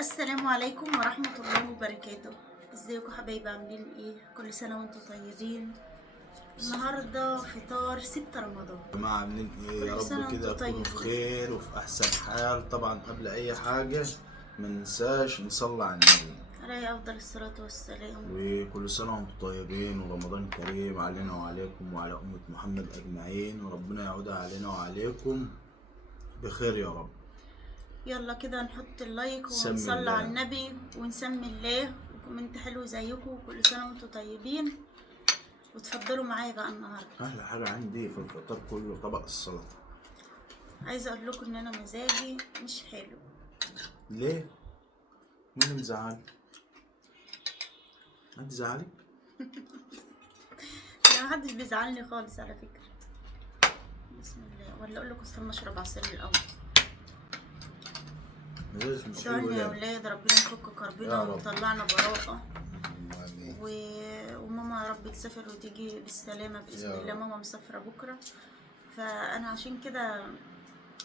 السلام عليكم ورحمة الله وبركاته. ازيكم حبايبي، عاملين ايه؟ كل سنة وانتم طيبين. النهاردة فطار 6 رمضان. جماعة عاملين ايه؟ يا كل سنة رب وانتم كده تكونوا في طيبين. خير وفي احسن حال. طبعا قبل اي حاجة ما ننساش نصلي على النبي، عليه افضل الصلاة والسلام. وكل سنة وانتم طيبين ورمضان كريم علينا وعليكم وعلى أمة محمد أجمعين، وربنا يعودها علينا وعليكم بخير يا رب. يلا كده نحط اللايك سمي ونصلي على الله. النبي ونسمي الله، وكومنت حلو زيكم. كل سنة وانتم طيبين، وتفضلوا معايا بقى النهاردة. أحلى حاجة عندي في الفطار كله طبق السلطة. عايزة اقول لكم ان انا مزاجي مش حلو. ليه؟ مين اللي مزعلك؟ ما تزعلي؟ لا، محدش بيزعلني خالص على فكرة. بسم الله. ولا اقول لكم استنى اشرب عصير الاول. مزاجك مش ادعوا حلو لنا يا ليه؟ ولاد، ربنا يفك كربنا يا رب. ويطلعنا براءة. آمين. وماما يا رب تسافر وتيجي بالسلامة بإذن يا الله. رب. ماما مسافرة بكرة، فأنا عشان كده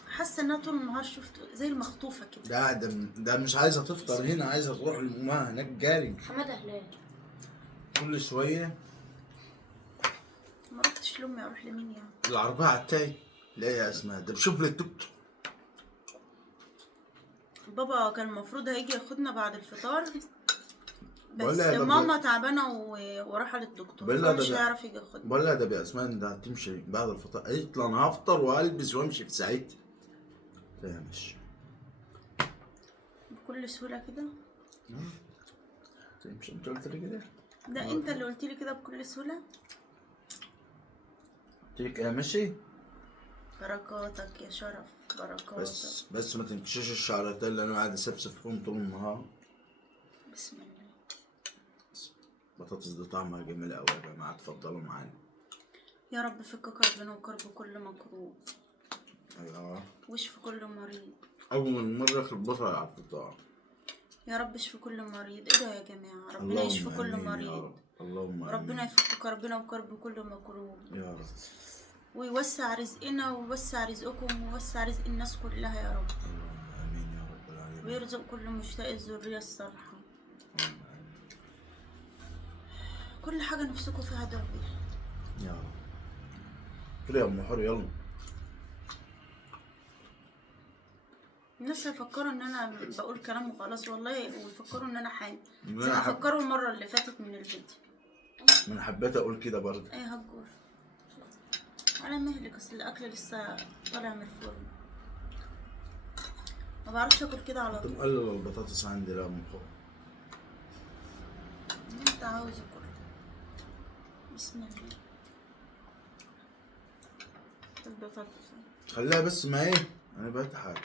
حاسة إنها طول النهار شفت زي المخطوفة كده. ده مش عايزه تفطر هنا، عايزه تروح لامها هناك جاري حمادة هلال. كل شويه. ما رحتش لأمي، أروح لمين يعني؟ العربيه على التاي. لا يا اسماء، ده بشوف لي التوك توك. بابا كان المفروض هيجي ياخدنا بعد الفطار، بس ولا ده ماما تعبانة وراحة للدكتور، بقول لها فمش ده هيعرف يجي ياخدنا. بقول لها ده باسماء ده هتمشي بعد الفطار، قالت لي انا هفطر والبس وامشي في ساعتها. لا ماشي بكل سهولة كده؟ تمشي. انت قلت لي كده؟ ده أنت اللي قلتلي كده بكل سهولة. قلت لك ايه ماشي. بركاتك يا شرف، بركاتك. بس ما تنكشش الشعرتين اللي انا قاعد اسبسب فيهم طول النهار. بسم الله. بطاطس دي طعمها جميل قوي يا جماعه، اتفضلوا معانا. يا رب فك كربنا وكرب كل مكروب، ايوه. واشفي كل مريض. اول مره اخد بصل على الفطار. يا رب اشفي كل مريض. ايه ده يا جماعة؟ ربنا اللهم يشفي كل امين يا مريض. رب. اللهم ربنا امين يفك كربنا وكرب كل مكروب، يا رب. ويوسع رزقنا ويوسع رزقكم ويوسع رزق الناس كلها يا رب، اللهم امين يا رب العالمين. ويرزق كل مشتاق الذرية الصالحة. كل حاجة نفسكم فيها ادعوا بيها يا رب. كده يا ام حور يلا. الناس هيفكروا ان انا بقول كلام وخلاص والله، ويفكروا ان انا حامل لا، زي ما فكروا المرة اللي فاتت من الفيديو. من حبيت اقول كده برضه. ايه هجور على مهلك، اصل الاكل لسه طالع من الفرن، ما بعرفش اكل كده على كنت طول. مقلل البطاطس عندي لا يا ام حور. انت عاوز اكل. بسم الله. البطاطس خليها بس ما ايه، انا بقيت حاجه.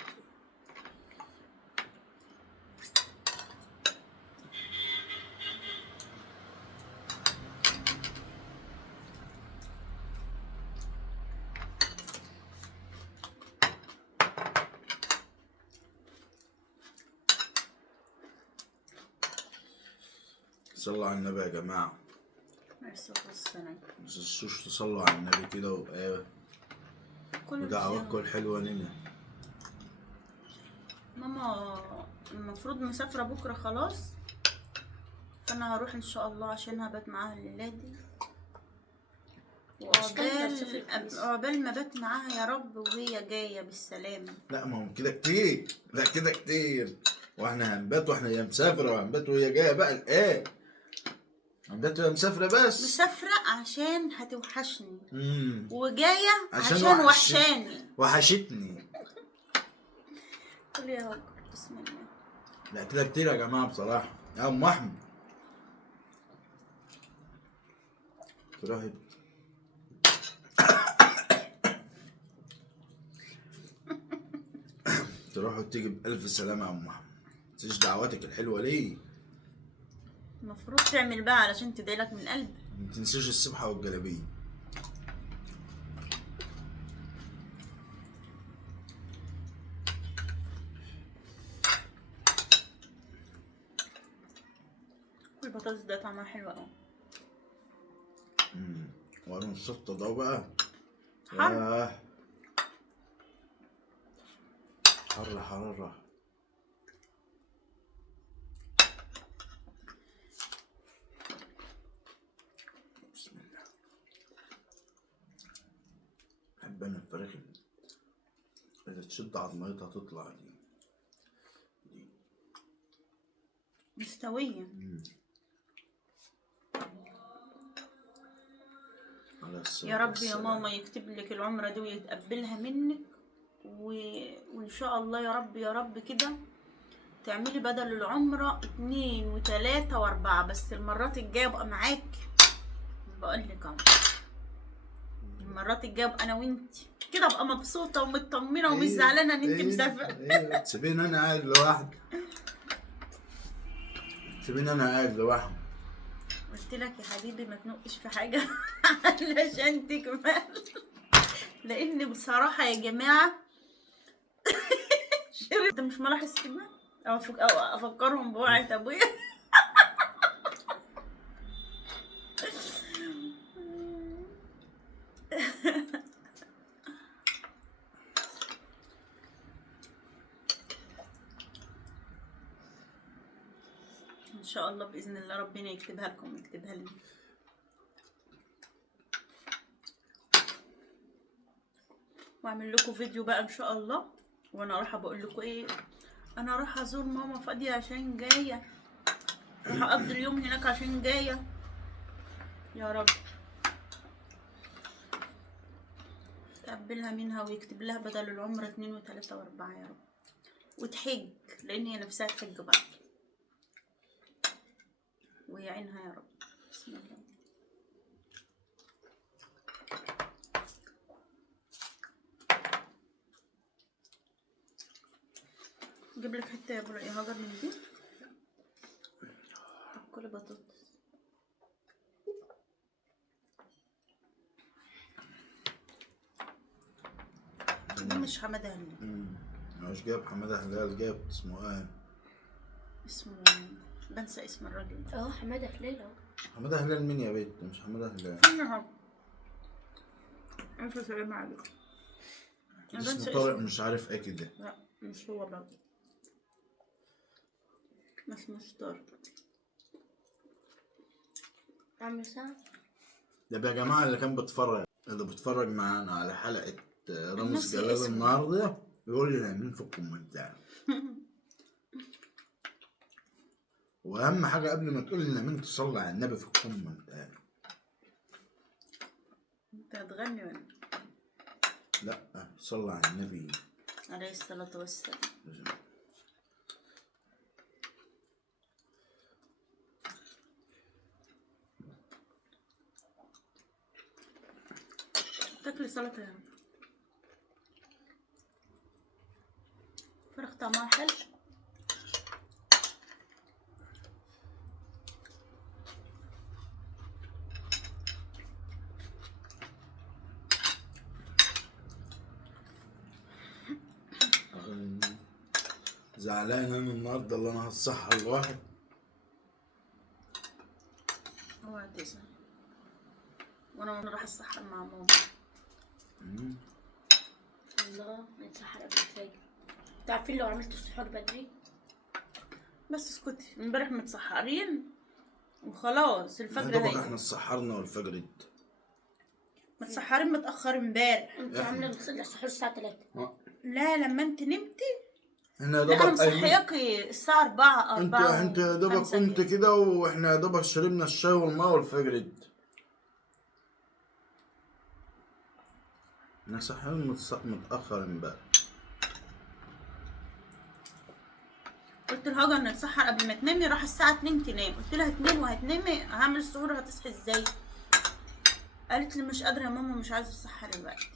صلوا على النبي يا جماعه. ميرسي والسلام. ما تنسوش تصلوا على النبي كده وايه، كل ودعواتكم شيء. الحلوه لنا. ماما المفروض مسافرة بكرة خلاص، فانا هروح ان شاء الله عشان هبات معاها الليلة دي، وعقبال ما بات معاها يا رب وهي جاية بالسلامة. لا ما هو كده كتير، لا كده كتير. واحنا هنبات واحنا هي مسافره، وهنبات وهي جايه بقى الايه. هنبات وهي مسافره بس. مسافرة عشان هتوحشني، امم وجاية عشان وحشاني. وحشتني. قول يا هاجر. بسم الله. لا كده كتير يا جماعه بصراحه. يا ام احمد تروحي تروح وتيجي بألف سلامة يا أم محمد. متنسيش دعواتك الحلوة ليه. المفروض تعمل بقى علشان تدعيلك من قلب. متنسيش السبحة والجلابية. البطاطس ده طعمها حلو اوي. وأنا الشطة ده بقى حر. حر حرارة. بحب انا الفراخ اللي تشد عضميتها تطلع دي مستوية. يا رب يا ماما يكتب لك العمرة دي ويتقبلها منك وإن شاء الله يا رب يا رب كده تعملي بدل العمرة 2 و3 و4، بس المرات الجاية ابقى معاك. بقولك اهو المرات الجاية ابقى انا وانتي كده، ابقى مبسوطة ومطمنة ومش زعلانة ان انتي مسافرة. ايوه تسيبيني انا قاعد لوحدي، تسيبيني انا قاعد لوحدي. قلت لك يا حبيبي ما تنقش في حاجة علشان تكمل، لان بصراحة يا جماعة انت مش ملاحظ كده او افكرهم بوعي ابويا. ان شاء الله باذن الله ربنا يكتبها لكم ويكتبها لي. واعمل لكم فيديو بقى ان شاء الله وانا رايحه بقول لكم ايه، انا رايحه ازور ماما فاضيه عشان جايه، راح اقضي اليوم هناك عشان جايه. يا رب تقبلها منها ويكتب لها بدل العمره 2 و3 و4 يا رب، وتحج لان هي نفسها تحج بقى ويعينها يا رب. بسم الله. اجيب لك حته يا هاجر من دي. طب كل بطاطس دي مش حماده هلال. مش جايب حماده هلال، جايب اسمه ايه؟ اسمه بنسى اسم الراجل. حماده هلال. حماده هلال مين يا بنت؟ مش حماده هلال. انا الف سلامة عليكم. اسمه طارق مش عارف ايه كده. لا مش هو برضه، بس مش طارق. عم سعد ده يا جماعه اللي بيتفرج معانا على حلقه رامز نفس جلال اسمه. النهارده يقول لنا مين في الكومنتات. واهم حاجه قبل ما تقول لنا مين تصلي على النبي في الكومنتات. انت هتغني ولا؟ لا صلى على النبي عليه الصلاة والسلام. تاكلي سلطة يعني فراخ طعمها حلو. زعلان انا النهارده اللي انا هتصحى الواحد. اوعى تزعل وانا راح اتسحر مع ماما. الله نتسحر قبل الفجر. تعرفين لو عملت السحور بدري؟ بس اسكتي، امبارح متسحرين وخلاص الفجر دوبك هيجي. احنا اتسحرنا والفجر ادى. متسحرين متأخر امبارح. انت عامله السحور الساعه 3. لا لما انت نمتي. احنا لا دوبك انا مصحياكي الساعة 4 انت يا دوبك قمت كده واحنا يا دوبك شربنا الشاي والماء والفجر ادى. احنا صحيين متأخر امبارح. قلت لهاجر نتسحر قبل ما تنامي، راح الساعة 2 تنام. قلت لها 2 وهتنامي هعمل السحور هتصحي ازاي؟ قالت لي مش قادرة يا ماما مش عايزة اتسحر دلوقتي.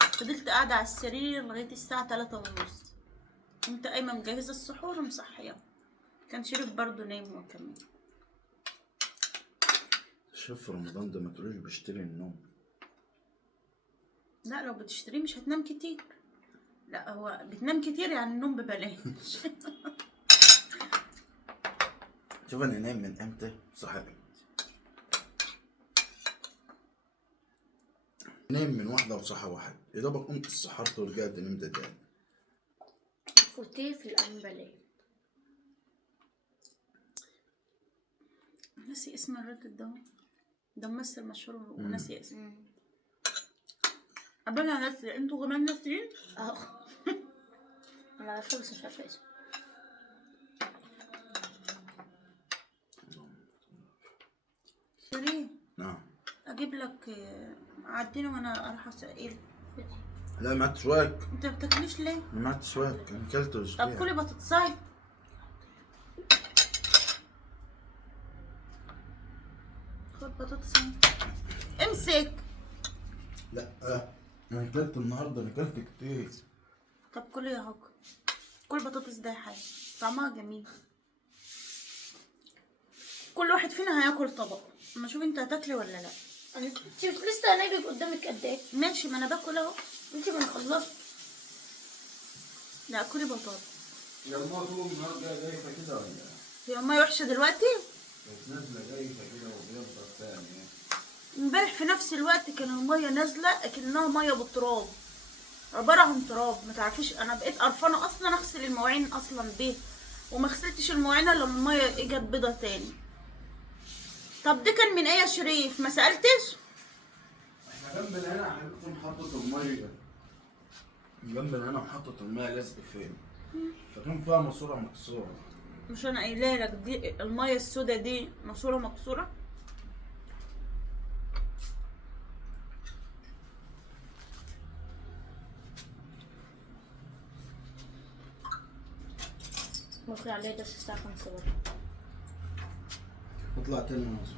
فضلت قاعدة على السرير لغاية الساعة 3:30. قمت قايمة مجهزة السحور ومصحية. كان شريف برضو نايم وكمان. شوف رمضان ده ما تقوليش بيشتري النوم. لا لو بتشتريه مش هتنام كتير. لا هو بتنام كتير يعني النوم ببلاش. شوف انا نايم من امتى؟ صحيت نايم من 1 وصحى 1 يا دوبك قمت اتسحرت ورجعت نمت تاني. فوتيه في الأنبلي. ناسي اسم الراجل ده ممثل مشهور وناسي اسمه. أبانا ناسية، انتوا كمان ناسيين؟ اهو. انا عارفه بس مش عارفه اسمه. شيرين نعم. اجيب لك عديني وانا اروح اسقيل. لا ما عدتش واك. انت بتاكليش ليه؟ ما عدتش واك، انا اكلت طب وشبعت. كلي بطاطساي. خد بطاطساي امسك. لا انا اكلت النهارده، انا اكلت كتير. طب كلي يا هاك، كل بطاطس ده حاجة طعمها جميل. كل واحد فينا هياكل طبق، اما شوف انت هتاكلي ولا لا. انت لسه هناكل قدامك قد ايه؟ ماشي، ما انا باكل اهو. انت ما خلصت. لا كلي بطاطس. يا ما طول النهار جايفه كده ولا هي المية وحشة دلوقتي؟ كانت نازله جايفه كده وبيضة تاني. امبارح في نفس الوقت كان المية نازلة اكنها مية بالتراب، عبارة عن تراب. ما تعرفيش انا بقيت قرفانة اصلا اغسل المواعين اصلا بيه، وما غسلتش المواعين الا لما المية اجت بيضة تاني. طب ده كان من ايه يا شريف؟ ما سألتش؟ احنا جنبنا هنا حضرتك محطة المية، جنبنا هنا محطة المية لازق فين؟ فكان فيها ماسورة مكسورة. مش انا قايله لك دي المية السودا دي ماسورة مكسورة؟ ممكن عليه بس الساعة 5 برضه. اطلع تاني مصر.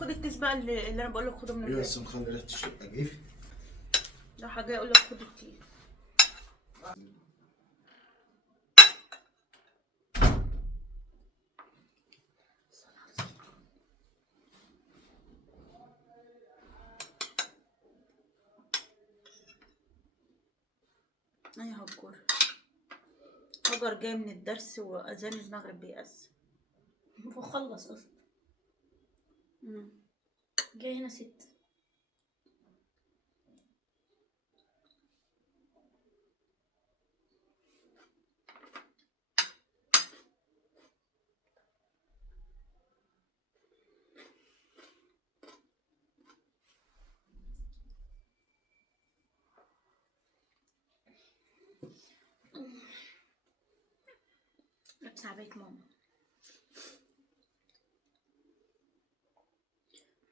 خد الكيس بقى اللي انا بقول لك خده من ايه البيت. بس مخلي ريحة الشقة جيفي. لا حاجه اقول لك خد الكيس. ايه هجر جاي من الدرس واذان المغرب بيأذن. بخلص اصلا. جاي هنا 6. لبس عباية ماما.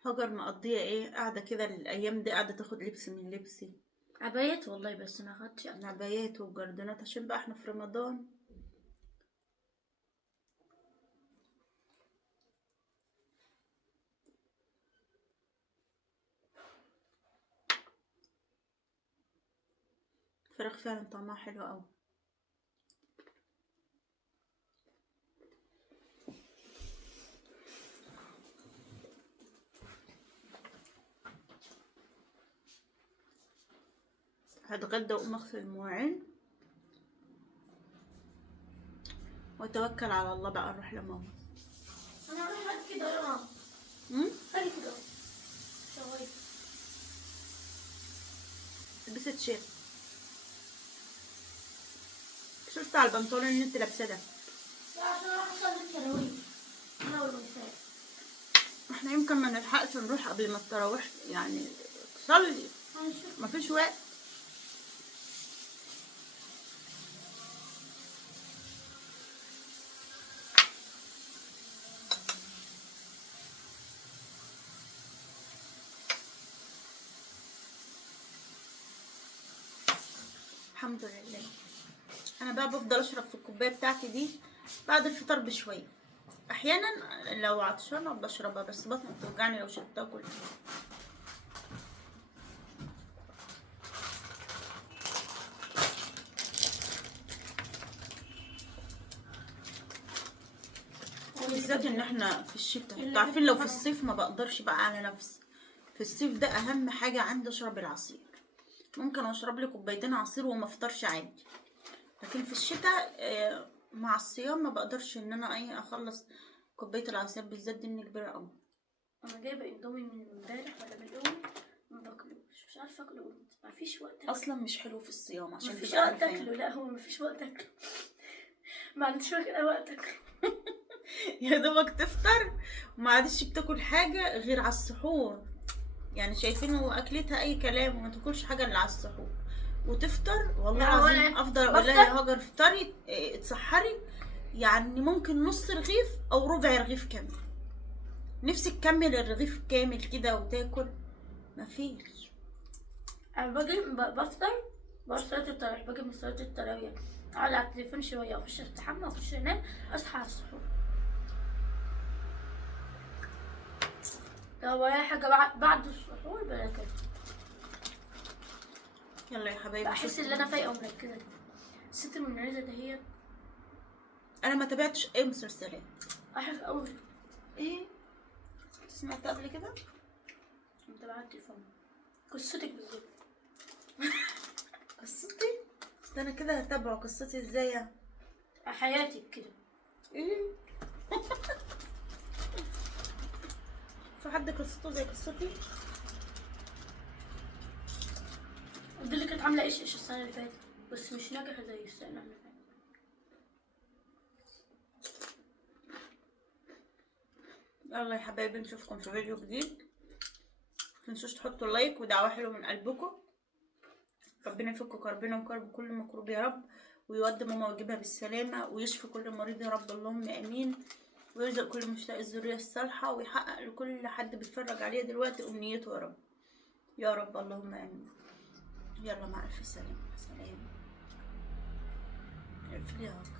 هجر مقضية ايه؟ قاعدة كده الايام دي، قاعدة تاخد لبس من لبسي. عبايات والله، بس ما خدتش عبايات وجردانات عشان بقى احنا في رمضان. الفراخ فعلا طعمها حلو اوي. هتغدى واقوم اغسل المواعين واتوكل على الله بقى نروح لماما. انا هروح كده يا ماما. هاي كده شوي. لبست تيشيرت، شفت على البنطلون اللي انت لابساه ده. لا عشان اروح اصلي التراويح انا والمساء. احنا يمكن ما نلحقش نروح قبل ما التراويح يعني تصلي، مفيش وقت. الحمد لله. انا بقى بفضل اشرب في الكوبايه بتاعتي دي بعد الفطار بشويه. احيانا لو عطشانه بشربها، بس بطني بتوجعني لو شربتها كل يوم. بالذات ان احنا في الشتاء، انتوا عارفين لو في الصيف ما بقدرش بقى على نفسي. في الصيف ده اهم حاجه عندي اشرب العصير. ممكن اشرب لي كوبايتين عصير وما افطرش عادي، لكن في الشتاء مع الصيام ما بقدرش ان انا اخلص كوبايه العصير، بالذات دي ان كبيره قوي. انا جايبه اندومي من امبارح ولا من الاول ما باكلوش، مش عارفه اكله امتى. مفيش وقت اصلا مش حلو في الصيام عشان مفيش تبقى وقت اكله. لا هو مفيش وقت اكله. ما عنديش وقت اكله. يا دوبك تفطر وما عادش بتاكل حاجه غير على السحور. يعني شايفينه اكلتها اي كلام، وما تاكلش حاجه اللي على السحور وتفطر. والله لا، هو العظيم أنا افضل اقول لها يا بفطر. هاجر افطري، اتسحري، يعني ممكن نص رغيف او ربع رغيف كامل. نفسك تكمل الرغيف كامل كده وتاكل، مفيش. أنا باجي بفطر، بروح صلاة التراويح، باجي من صلاة التراويح أقعد على التليفون شوية، أخش أستحمى، أخش أنام، أصحى على السحور. لو ورايا حاجة بعد السحور بلاكل. يلا يا حبايبي، بحس إن أنا فايقة ومركزة كده. الست المميزة دهيت انا ما تابعتش اي مسلسلات. أحب أوي. ايه سمعت قبل كده؟ متابعة على التليفون. قصتك بالظبط. قصتي؟ ده انا كده هتابعه. قصتي ازاي يعني؟ حياتك كده. ايه في حد قصته زي قصتي؟ دي اللي كانت عاملة إيش السنة اللي فاتت، بس مش ناجحة زي السنة اللي فاتت. يلا يا حبايبي، نشوفكم في فيديو جديد. متنسوش تحطوا لايك ودعوة حلوة من قلبكم. ربنا يفك كربنا وكرب كل مكروب يا رب، ويودي ماما ويجيبها بالسلامة، ويشفي كل مريض يا رب، اللهم امين. ويرزق كل مشتاق الذرية الصالحة، ويحقق لكل حد بيتفرج عليه دلوقتي امنيته يا رب، يا رب اللهم امين. يلا مع الف سلامة. سلام. اقفلي يا هاجر.